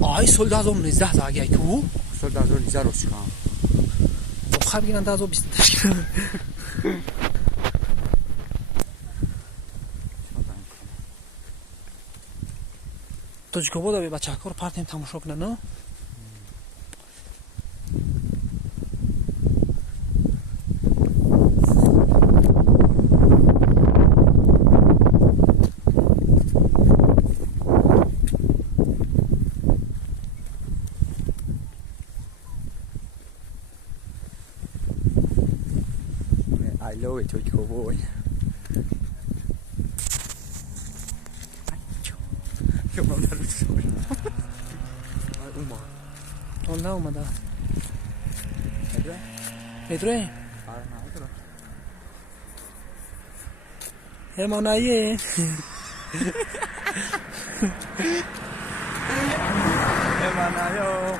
آی سال 2019 زاگی کو سال 2019 رو چیکام خب بگیرن 2020 تو چیکار بوده به بچه‌ها رو پارتیم تماشا کنن نه I love it Choco boy Yo mam na ludzie Uma والله اومده Ede? میدره Ara na outra هرمانایی Hermanayo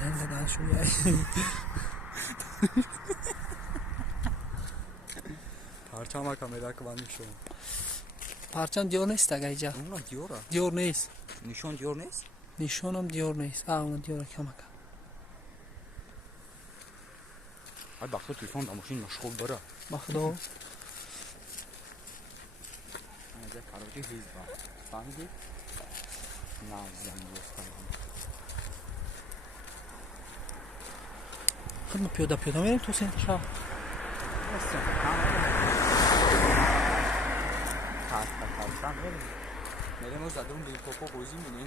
هنده دان شویه Parçama kamera kıvanmış şu پرچم دیور نیست اگه اینجا Ona diyor ha دیور نیست Nişan diyor ne? نشونم دیور نیست اون دیور کمک Ay bak da telefon da maşin meşgul bara با خدا Hadi karıcı hiç var Fahmidi Nazan gösterdim خود ما پیاده پیاده میریم تو سنت شهر Sen verin. Nereye o zaten bir topu bozayım mı ne?